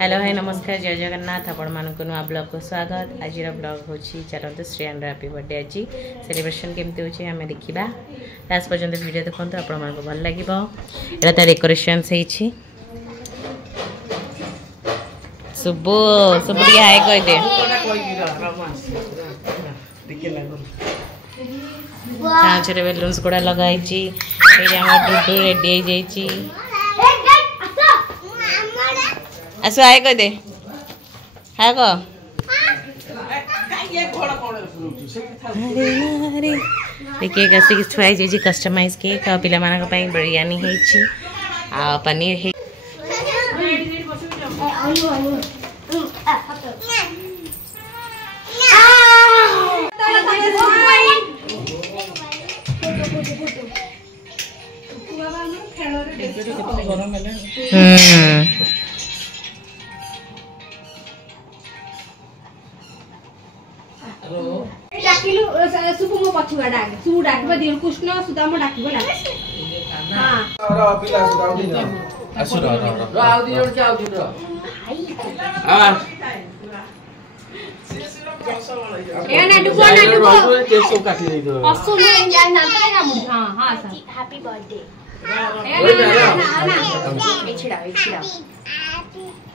Hello hi नमस्कार जय जगन्नाथ आपण मानक नुआ ब्लॉग को स्वागत। आज ब्लॉग हूँ चलते श्रेयान हैप्पी बर्थडे आज सेलिब्रेशन केमती होची हमें देखा लास्ट पर्यंत वीडियो देखो आपण मानक भल लगे। एटा ता डेकोरेशन होईची सुबु सुबु टी हाय कह दे छे बेलून्स गुड़ा लगाई डुडू रेडी हो जाइए आसो हाय कह दे हाय कह केक आसिक थुआई जाइए कस्टमाइज केक आ पिला मानक पई बिरयानी हेची आ पनीर हे डाकिलु सुपु मो पछुआ डाक सुपु डाकबा दिन कृष्ण सुदाम डाकबा डाक हां र पिला सुदाम दिन असु र आउ दिन के आउ दिन हां ए ना डुबो के सब काटी दे दो असु में जान ना ना हां हां सर हैप्पी बर्थडे छिड़ा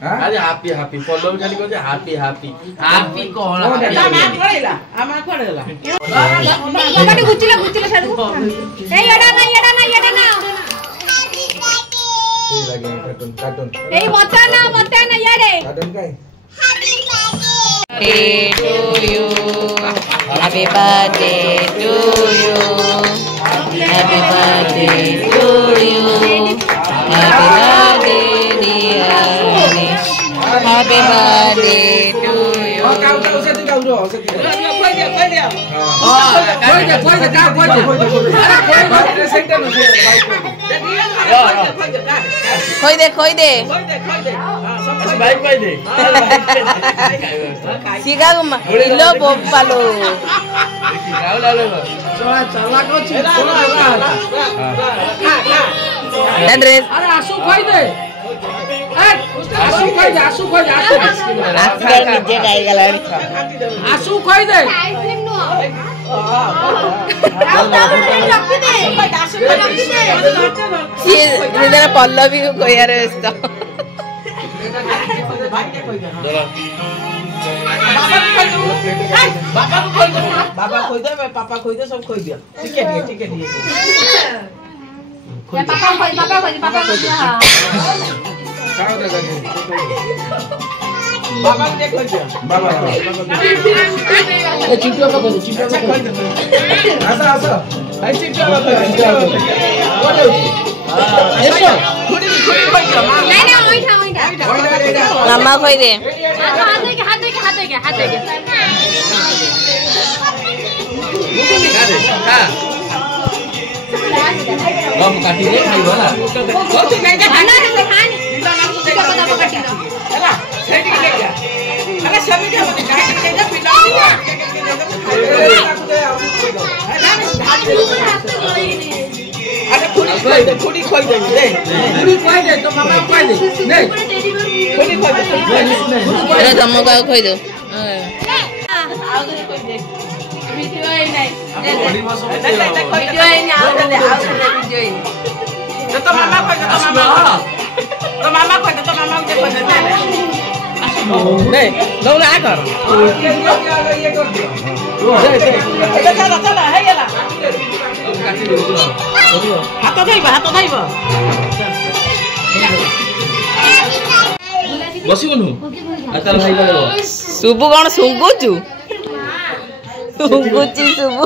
अरे हैप्पी हैप्पी फॉलो खाली कहते हैप्पी हैप्पी हैप्पी कोला आमा कोला बाबा गुचिला गुचिला साडू ए एडा ना ए लगे कार्टून ए मत ना यारे कार्टून काय happy birthday to you happy birthday to you happy birthday dear happy birthday to you खोई दे भाई कोई दे सीगा गुमा लो पोपालो चला को छी अरे आसु खोई दे आसु खोई दे आसु निजे गाई गला आसु खोई दे आइसक्रीम नो ये पल्लवी को कोयार व्यस्त बाबा खोई दे पापा खोई दे सब खोई दिया ठीक है पापा खोई हां काओ दे बाबा ने खोई दिया बाबा ए चिंटू का खोई दे आसा भाई चिंटू का बोलो ऐसा खुड़ी खोई दिया नहीं ओइठा मामा खोई दे हाथ दे हां हम काटी दे खाई वाला बहुत नहीं दे खाना से खानी पिला को दबा काटी दो चला सेट के ले जा अरे सभी के मत काट के दे पिला अरे खुड़ी खोई दे तो मामा खोई दे नहीं खुड़ी खोई दे अरे दम का खोई दो आओ दे खोई दे वीडियो है नहीं बॉडी में सब वीडियो है नहीं आओ दे वीडियो है तो मामा खोई दे तो मामा खोई दे मुझे खोई दे नहीं लो ना कर ये कर दियो चला है ये ला काटी दे हाथ धइबा बसी बनु आतर भाई लगो सुबु कोन सुंगुचु सुबु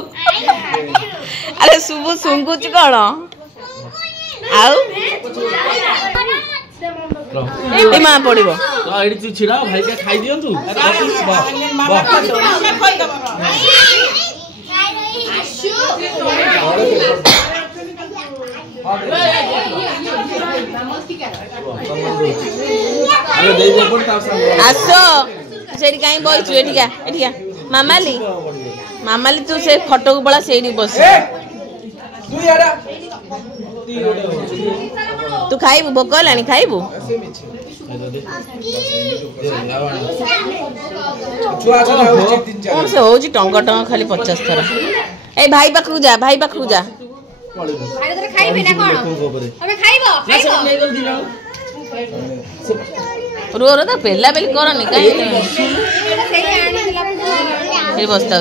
अरे सुबु सुंगुचु कोन आउ ए मां पड़िबो तो एडी तू छिड़ा भाई के खाई दियन तू आसो सेठी कहीं बइछु एठिका मामाली तू से फोटो को बड़ा सेठी बस तू यारा तू खाइबू भोक हेलानी खाइबू कौन से हो टंग टंग खाली 50 थर ए भाई पाखु जा रो रो पेला बेली करनी कहीं बसता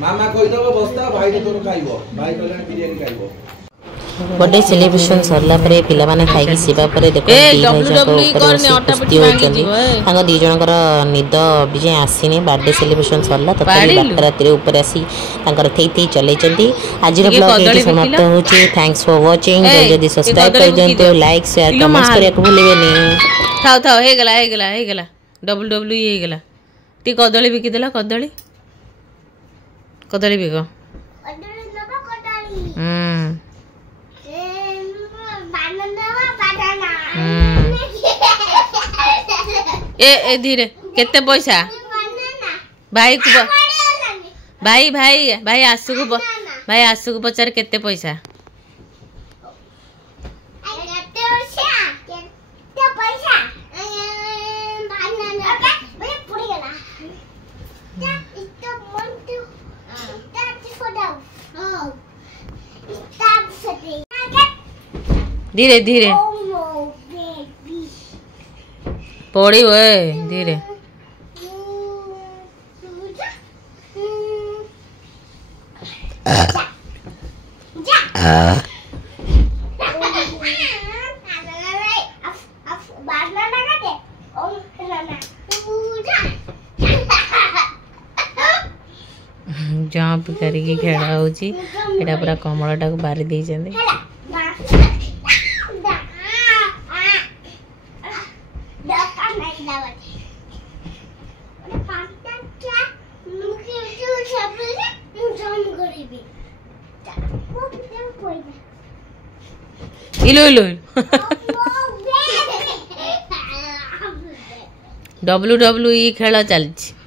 मामा कहीदब बस्ता भाई तोर खाइब भाई कहले बिरयानी खाइब बर्थडे सेलिब्रेशन सरला परे पिला माने खाइकी सेवा परे देखो दी जनकर निद भी आसीनी बर्थडे सेलिब्रेशन सरला तथापि राति ऊपर आसी थई थई चलै आज ब्लॉग समाप्त होची थैंक्स फॉर वाचिंग जल्दी सब्सक्राइब कर दियंतो लाइक शेयर कमेंट्स करिया को भूलिबेनी थाओ हे गला डब्ल्यू हे गला ती कदली बिकी देला कदली बिक ए धीरे केते पैसा भाई को भाई आसु को पचार केते पैसा धीरे धीरे पड़ी हुए धीरे जंप करके खेला होची एटा पूरा कमलटा को बारी दे जंदे इलो WWE खेल चलती